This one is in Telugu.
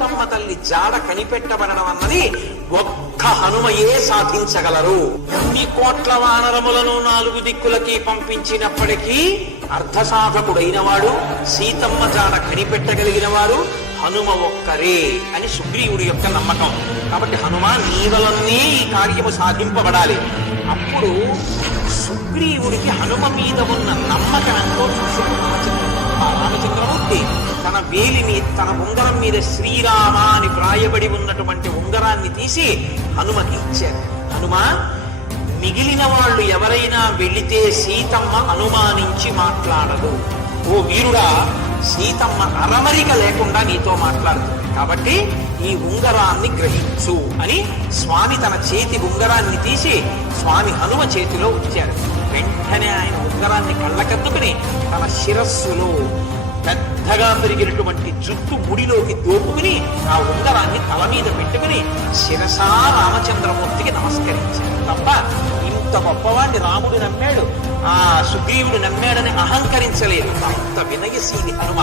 సీతమ్మ తల్లి జాడ కనిపెట్టబడడం అన్నది ఒక్క హనుమయే సాధించగలరు. అన్ని కోట్ల వానరములను 4 దిక్కులకి పంపించినప్పటికీ అర్ధసాధకుడైన వాడు, సీతమ్మ జాడ కనిపెట్టగలిగిన వారు హనుమ ఒక్కరే అని సుగ్రీవుడి యొక్క నమ్మకం. కాబట్టి హనుమ నీ వలనే ఈ కార్యము సాధింపబడాలి. అప్పుడు సుగ్రీవుడికి హనుమ మీద ఉన్న నమ్మకం ఎంతో రామచంద్రమూర్తి తన వేలిని తన ఉంగరం మీద శ్రీరామ అని వ్రాయబడి ఉన్నటువంటి ఉంగరాన్ని తీసి హనుమకి ఇచ్చారు. హనుమ, మిగిలిన వాళ్ళు ఎవరైనా వెళితే సీతమ్మ అనుమానించి మాట్లాడదు. ఓ వీరుడా, సీతమ్మ అరమరిక లేకుండా నీతో మాట్లాడుతుంది. కాబట్టి ఈ ఉంగరాన్ని గ్రహించు అని స్వామి తన చేతి ఉంగరాన్ని తీసి స్వామి హనుమ చేతిలో ఉంచారు. వెంటనే ఆయన ఉంగరాన్ని కళ్ళకద్దుకుని తన శిరస్సులో పెద్దగా పెరిగినటువంటి జుట్టు ముడిలోకి దోపుకుని ఆ ఉంగరాన్ని తల మీద పెట్టుకుని శిరసా రామచంద్రమూర్తికి నమస్కరించారు. తప్ప ఇంత గొప్పవాడిని రాముడు నమ్మాడు, ఆ సుగ్రీవుడు నమ్మాడని అహంకరించలేదు. అంత వినయశీలి హనుమ.